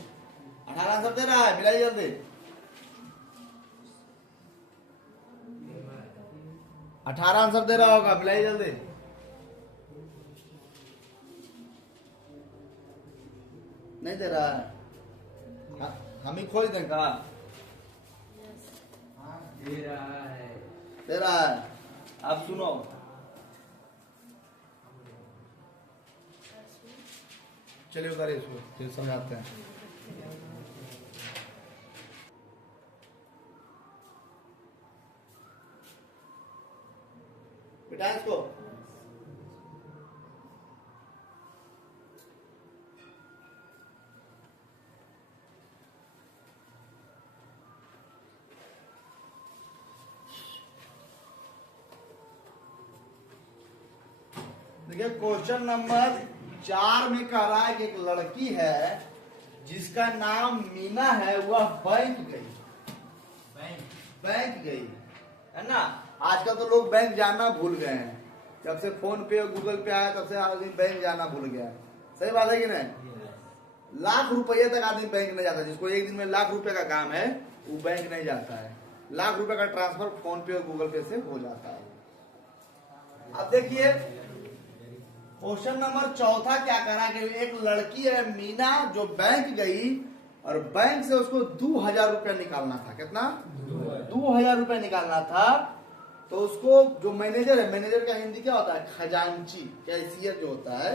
18 आंसर दे रहा है, मिलाइए जल्दी। 18 आंसर दे रहा होगा, मिलाइए जल्दी। नहीं दे रहा है, हम ही खोज दें का, दे रहा है, दे रहा है। आप सुनो, चलिए उतारिए इसको, फिर समझाते हैं। बेटा इसको देखिए क्वेश्चन नंबर 4 में कह रहा है कि एक लड़की है जिसका नाम मीना है, वह बैंक गई है ना। आजकल तो लोग बैंक जाना भूल गए हैं, जब से फोन पे और गूगल पे आया तब से आदमी बैंक जाना भूल गया। सही बात है कि नहीं? लाख रुपये तक आदमी बैंक नहीं जाता। जिसको एक दिन में लाख रुपए का काम है वो बैंक नहीं जाता है। लाख रुपए का ट्रांसफर फोन पे और गूगल पे से हो जाता है। अब देखिए क्वेश्चन नंबर 4 क्या कर रहा है कि एक लड़की है मीना जो बैंक गई और बैंक से उसको 2000 रुपया निकालना था। कितना? 2000 रुपया निकालना था। तो उसको जो मैनेजर है, मैनेजर का हिंदी क्या होता है? खजांची, कैशियर जो होता है,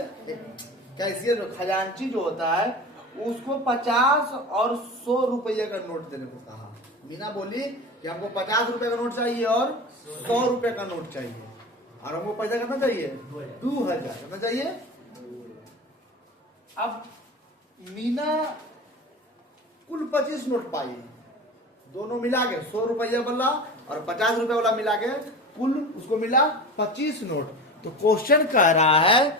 कैशियर जो खजांची जो होता है, उसको 50 और 100 रुपये का नोट देने को कहा। मीना बोली कि हमको 50 रुपए का नोट चाहिए और 100 रुपए का नोट चाहिए, और हमको पैसा कितना चाहिए? 2000। कितना चाहिए? अब मीना कुल 25 नोट पाई, दोनों मिला के 100 रुपया वाला और 50 रुपए वाला मिला के कुल उसको मिला 25 नोट। तो क्वेश्चन कह रहा है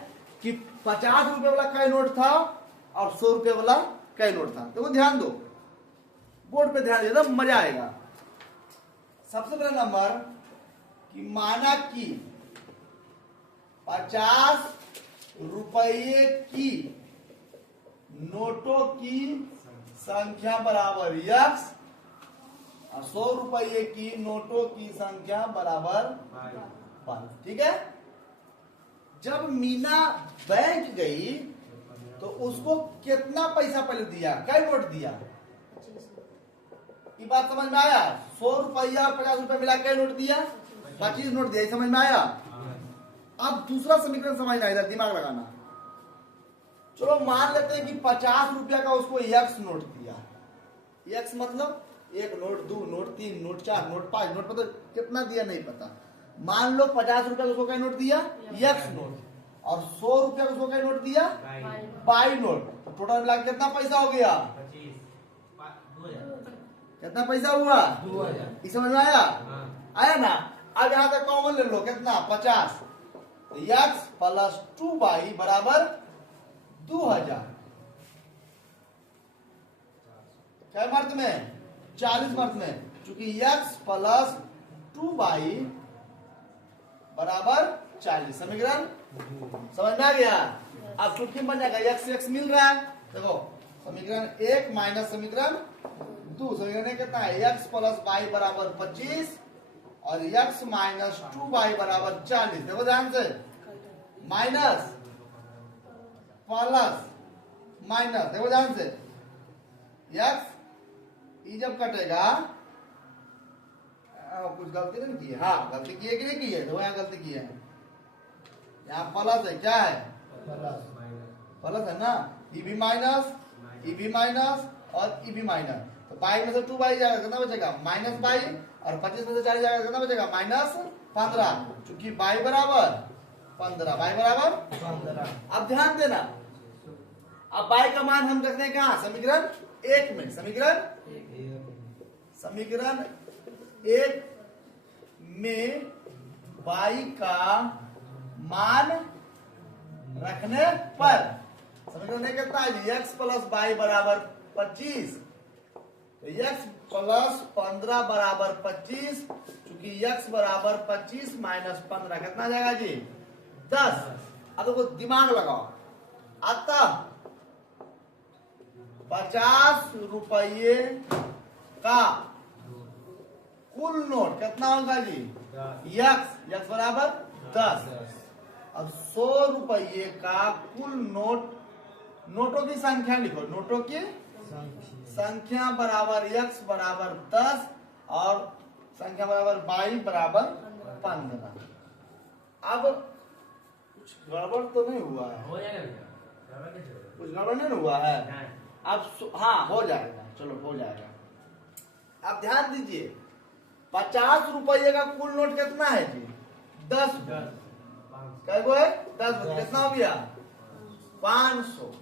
कि 50 रुपए वाला कई नोट था और 100 रुपए वाला कई नोट था। तो ध्यान दो, बोर्ड पे ध्यान दे, मजा आएगा। सबसे पहला नंबर कि माना कि 50 रुपये की नोटों की संख्या बराबर x और 100 रुपये की नोटों की संख्या बराबर 5। ठीक है। जब मीना बैंक गई तो उसको कितना पैसा पहले दिया? कई नोट दिया? ये बात समझ में आया? 100 रुपया और 50 रुपया मिला कई नोट दिया? 25 नोट दिया। समझ में आया? अब दूसरा समीकरण समझना, इधर दिमाग लगाना। चलो मान लेते हैं कि 50 रुपया का उसको x नोट दिया। x मतलब 1 note, 2 note, 3 note, 4 note, 5 note, मतलब कितना दिया नहीं पता। मान लो 50 रुपया का उसको क्या नोट दिया? x note. और 100 रुपया का उसको क्या नोट दिया? y note. तो टोटल मिला के कितना पैसा हो गया? कितना पैसा हुआ? 2000। इस समझ में आया? आया ना? अब यहां तक कॉमन ले लो, कितना? 50। तो x प्लस 2y बराबर 2000। क्या मर्द में? 40 मर्द में। चूंकि x प्लस 2y बराबर 40। समीकरण समझ में आ गया? अब चूंकि बन जाएगा x मिल रहा है। देखो समीकरण 1 माइनस समीकरण 2। समीकरण कितना है? x प्लस y बराबर 25 और x माइनस 2y बराबर 40। देखो ध्यान से, माइनस प्लस माइनस, देखो ध्यान से, x ये जब कटेगा, कुछ गलती नहीं की है? हाँ गलती की है कि नहीं की है? देखो यहाँ गलती की है, यहाँ प्लस है। क्या है? प्लस है ना। ई भी माइनस और ई भी माइनस। तो बाई में से 2y जाएगा, कितना बचेगा? Minus by. और 25 में से 40 जाएगा, कितना बचेगा? माइनस 15। चूंकि बाई बराबर 15, बाई बराबर 15। अब ध्यान देना, अब बाई का मान हम रखते हैं कहाँ? समीकरण 1 में। समीकरण 1 में बाई का मान रखने पर समीकरण कितना है? x प्लस बाई बराबर 25। तो x प्लस 15 बराबर 25। चूंकि x बराबर 25 माइनस 15 कितना जाएगा जी? 10। अब देखो दिमाग लगाओ, अतः 50 रुपये का कुल नोट कितना होगा जी? x बराबर 10। अब 100 रुपये का कुल नोट, नोटों की संख्या लिखो, नोटों की संख्या बराबर x बराबर 10 और संख्या बराबर y बराबर 15। अब कुछ गड़बड़ तो नहीं हुआ है? कुछ गड़बड़ नहीं हुआ है? अब हाँ हो जाएगा, चलो हो जाएगा। अब ध्यान दीजिए, 50 रुपये का कुल नोट कितना है जी? 10। क्या है? 10। कितना हो गया? 500।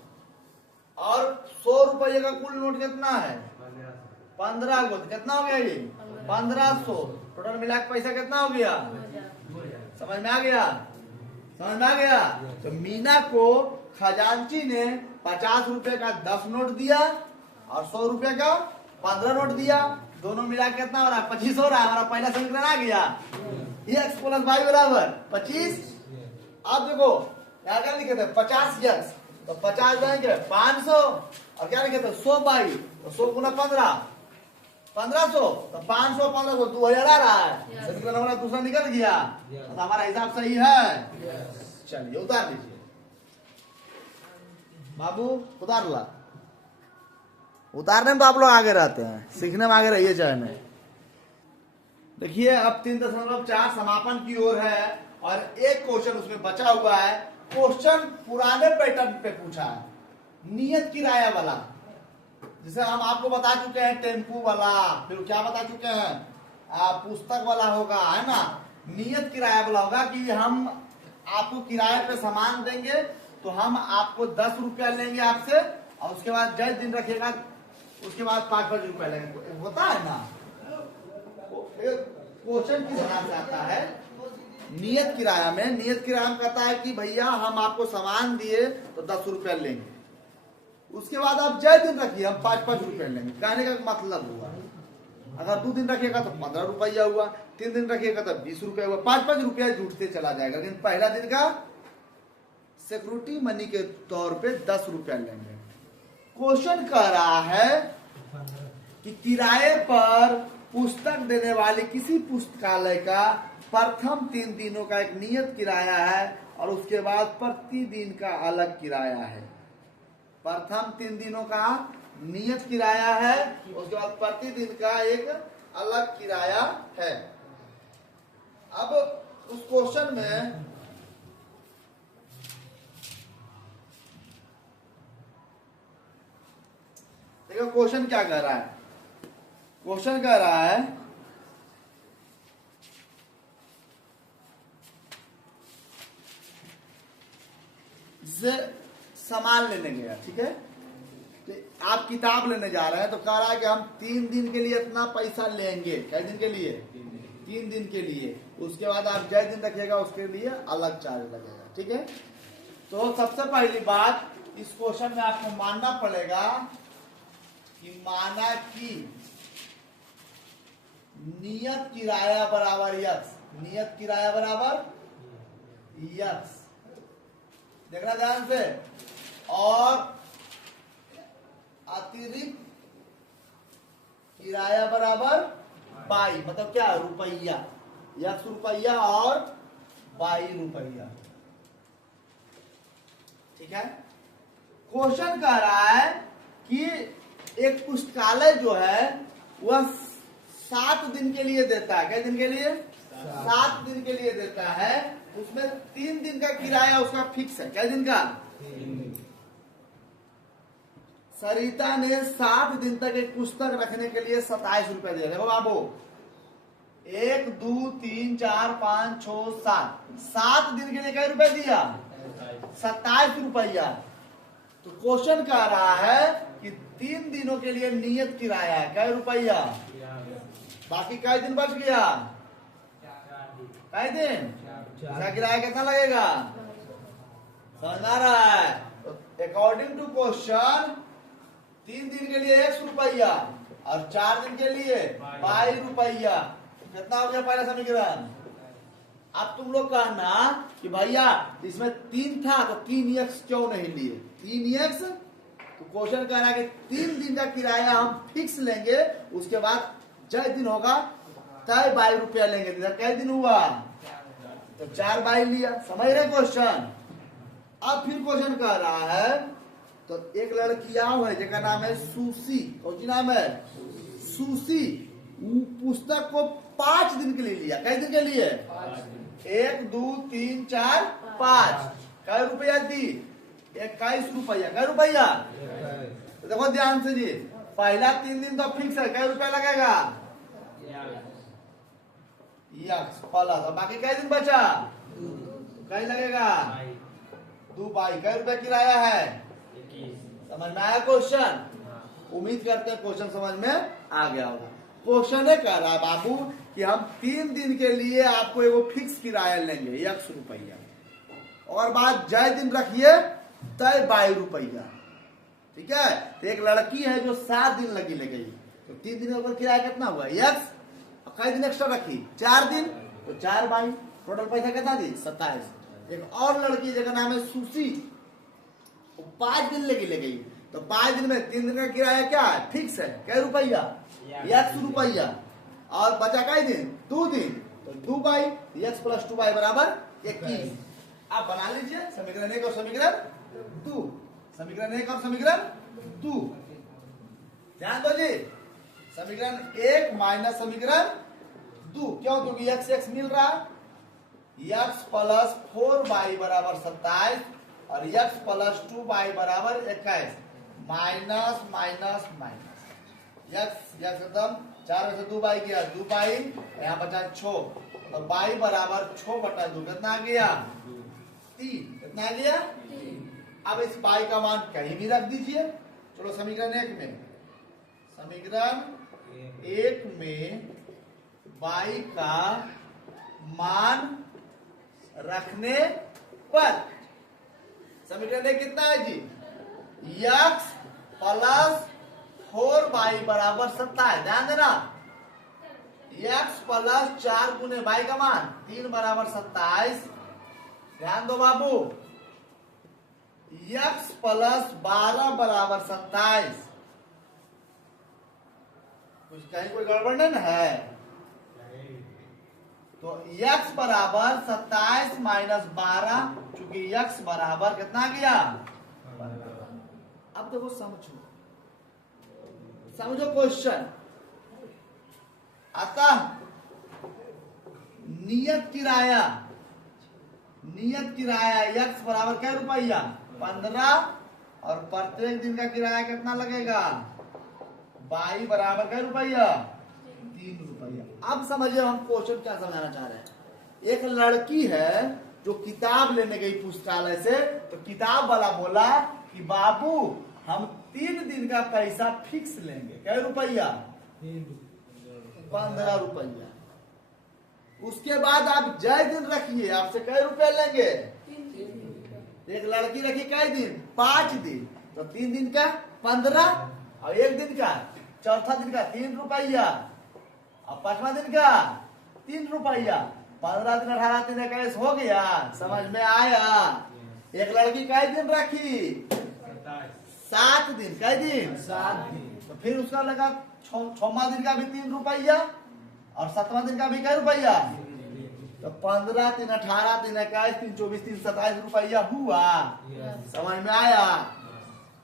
और 100 रुपये का कुल नोट कितना है? 15 को। कितना हो गया ये? 1500। टोटल मिला के पैसा कितना हो गया? समझ में आ गया? समझ में आ गया। तो मीना को खजांची ने 50 रुपए का 10 नोट दिया और 100 रुपए का 15 नोट दिया। दोनों मिला के कितना हो रहा है? 25 हो रहा है। हमारा पहला समीकरण आ गया, x प्लस वाई बराबर 25। अब देखो यहाँ क्या लिखे थे? 50 x, तो 50 जाएंगे 500 और क्या लिखे थे? 100 बाई, तो 100 गुना 15, 1500, तो 500 1500 2000 आ रहा है। समीकरण हमारा दूसरा निकल गया। तो हमारा हिसाब सही है। चलिए उतार दीजिए बाबू, उतार ला। उतारने में तो आप लोग आगे रहते हैं, सीखने में आगे रहिए चाहे नहीं। देखिए अब 3.4 समापन की ओर है और एक क्वेश्चन उसमें बचा हुआ है। क्वेश्चन पुराने पैटर्न पे पूछा है, नियत किराया वाला, जिसे हम आपको बता चुके हैं टेम्पू वाला, फिर क्या बता चुके हैं? पुस्तक वाला होगा, है ना। नियत किराया वाला होगा कि हम आपको किराए पे सामान देंगे तो हम आपको 10 रुपया लेंगे आपसे और उसके बाद जय दिन रखिएगा, उसके बाद 5-5 रुपया लेंगे। होता है ना। क्वेश्चन किस तरह से आता है? नियत किराया में, नियत किराया में कहता है कि भैया हम आपको सामान दिए तो 10 रुपया लेंगे, उसके बाद आप जय दिन रखिए हम 5-5 रुपया लेंगे। कहने का मतलब हुआ अगर 2 दिन रखिएगा तो 15 रुपया हुआ, 3 दिन रखिएगा तो 20 रुपया हुआ, 5-5 रुपया जुटते चला जाएगा। लेकिन पहला दिन का सिक्योरिटी मनी के तौर पे 10 रुपया लेंगे। क्वेश्चन कह रहा है कि किराए पर पुस्तक देने वाले किसी पुस्तकालय का प्रथम 3 दिनों का एक नियत किराया है और उसके बाद प्रति दिन का अलग किराया है। प्रथम 3 दिनों का नियत किराया है, उसके बाद प्रति दिन का एक अलग किराया है। अब उस क्वेश्चन में देखो क्वेश्चन क्या कह रहा है। क्वेश्चन कह रहा है जैसे सामान लेने गया, ठीक है, तो आप किताब लेने जा रहे हैं तो कह रहा है कि हम 3 दिन के लिए इतना पैसा लेंगे। कै दिन के लिए? 3 दिन के लिए। उसके बाद आप जय दिन रखिएगा, उसके लिए अलग चार्ज लगेगा, ठीक है। तो सबसे पहली बात इस क्वेश्चन में आपको मानना पड़ेगा कि माना कि नियत किराया बराबर यक्स, नियत किराया बराबर यक्स, देखना ध्यान से, और अतिरिक्त किराया बराबर बाई, मतलब क्या? रुपया। यक्स रुपया और बाई रुपया, ठीक है। क्वेश्चन कह रहा है कि एक पुस्तकालय जो है वह 7 दिन के लिए देता है। कितने दिन के लिए? 7 दिन के लिए देता है। उसमें 3 दिन का किराया उसका फिक्स है। कितने दिन का? सरिता ने 7 दिन तक एक पुस्तक रखने के लिए 27 रुपया दिया। देखो बाबू, 1 2 3 4 5 6 7 दिन के लिए कई रुपए दिया? 27 रुपया। तो क्वेश्चन कह रहा है कि 3 दिनों के लिए नियत किराया है कई रुपया, बाकी कई दिन बच गया? कई दिन? इसका किराया कितना लगेगा? समझ आ रहा है? अकॉर्डिंग टू क्वेश्चन 3 दिन के लिए 100 रुपया और 4 दिन के लिए 22 रुपया। कितना हो गया पहला समीकरण? अब तुम लोग कहना कि भैया इसमें 3 था तो 3x क्यों नहीं लिए? 3x, तो क्वेश्चन कह रहा है कि 3 दिन का किराया हम फिक्स लेंगे, उसके बाद जय दिन होगा तय 22 रुपया लेंगे। कै दिन हुआ? तो 4 बाई लिया। समझ रहे क्वेश्चन? अब फिर क्वेश्चन कह रहा है, तो एक लड़की आओ है जिसका नाम है सुसी। कौन सी नाम है? सुसी। पुस्तक को 5 दिन के लिए लिया। कई दिन के लिए? 1 2 3 4 5। कै रुपया दी? 21 रुपया। कै रुपया? तो देखो ध्यान से जी, पहला 3 दिन तो फिक्स है, कै रुपया लगेगा? यक्स प्लस, और बाकी कै दिन बचा? कै लगेगा? 2 बाई। कै रुपया किराया है? समझ में आया क्वेश्चन? उम्मीद करते हैं क्वेश्चन समझ में आ गया होगा। क्वेश्चन है कह रहा है बाबू कि हम 3 दिन के लिए आपको एगो फिक्स किराया लेंगे 100 रुपया। और बाद जय दिन रखिए तय 22 रुपया। ठीक है, तो एक लड़की है जो 7 दिन लगी ले गई, तो 3 दिन का किराया कितना हुआ x, और कई दिन एक्स्ट्रा रखी 4 दिन, तो 4 बाई टोटल पैसा कितना दी 27। एक और लड़की जिसका नाम है सुशी, वो 5 दिन लगी ले गई, तो 5 दिन में 3 दिन का किराया क्या है फिक्स है, कै रुपया 100 रुपया, और बचा कई दिन 2 दिन, तो 2 बाई x प्लस 2 बाई बराबर 21। आप बना लीजिए समीकरण 1 और समीकरण 2, समीकरण 1 और समीकरण 2। ध्यान दो जी, समीकरण 1 माइनस समीकरण 2, क्यों? क्योंकि x x मिल रहा है, x प्लस 4 बाई बराबर 27 और x प्लस 2 बाई बराबर 21, माइनस माइनस माइनस x एकदम 4 में से 2 बाई गया 2 बाई, यहाँ बचा 6, तो बाई बराबर 6 बटा 2 कितना आ गया 3, कितना आ गया 3। अब इस बाई का मान कहीं भी रख दीजिए। चलो समीकरण 1 में, समीकरण 1 में बाई का मान रखने पर समीकरण 1 कितना है जी, x प्लस 4 बाई बराबर 27। ध्यान देना, x प्लस 4 गुने बाई का मान 3 बराबर 27। ध्यान दो बाबू, x प्लस 12 बराबर 27। कुछ कहीं कोई गड़बड़ नहीं ना है, तो x बराबर 27 माइनस 12, चूंकि x बराबर कितना गया। अब देखो समझो, समझो क्वेश्चन। अतः नियत किराया x बराबर क्या रुपया 15, और प्रत्येक दिन का किराया कितना लगेगा, बाई बराबर क्या रुपया 3 रुपया। अब समझिए हम क्वेश्चन क्या समझाना चाह रहे हैं। एक लड़की है जो किताब लेने गई पुस्तकालय से, तो किताब वाला बोला कि बाबू हम 3 दिन का पैसा फिक्स लेंगे, क्या रुपया 15 रुपया। उसके बाद आप जय दिन रखिए, आपसे कई रुपए लेंगे, एक लड़की रखी कई दिन 5 दिन, तो 3 दिन का 15, और 1 दिन का, चौथा दिन का 3 रुपया, और 5वां दिन का 3 रुपया, 15 दिन 18 दिन 21 हो गया। समझ में आया? एक लड़की कई दिन रखी 7 दिन, कई दिन 7 दिन, तो फिर उसका लगा 6वां दिन का भी 3 रुपया, और 7वां दिन का भी कई रुपया, तो 15 3 18 3 21 3 24 3 27 रुपया हुआ। समझ में आया?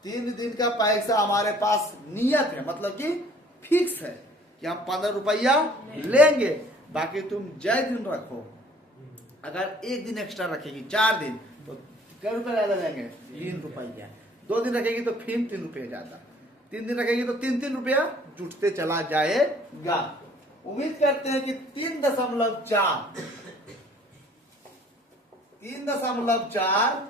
3 दिन का पैसा हमारे पास नियत है, मतलब कि फिक्स है कि हम 15 रुपया लेंगे, बाकी तुम जय दिन रखो। अगर 1 दिन एक्स्ट्रा रखेगी 4 दिन, तो कितने रुपए ज्यादा लेंगे 3 रुपया। 2 दिन रखेगी तो फिर 3 रुपये ज्यादा, 3 दिन रखेगी तो 3 रुपया जुटते चला जाएगा। उम्मीद करते हैं कि 3.4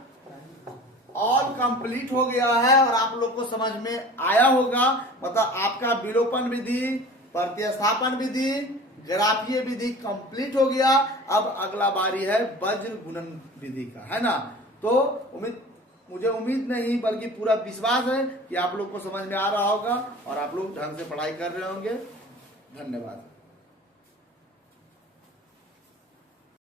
ऑल कंप्लीट हो गया है और आप लोग को समझ में आया होगा। मतलब आपका विलोपन विधि, प्रतिस्थापन विधि, ग्राफीय विधि कंप्लीट हो गया। अब अगला बारी है वज्र गुणन विधि का, है ना। तो मुझे उम्मीद नहीं बल्कि पूरा विश्वास है कि आप लोग को समझ में आ रहा होगा और आप लोग ढंग से पढ़ाई कर रहे होंगे। धन्यवाद।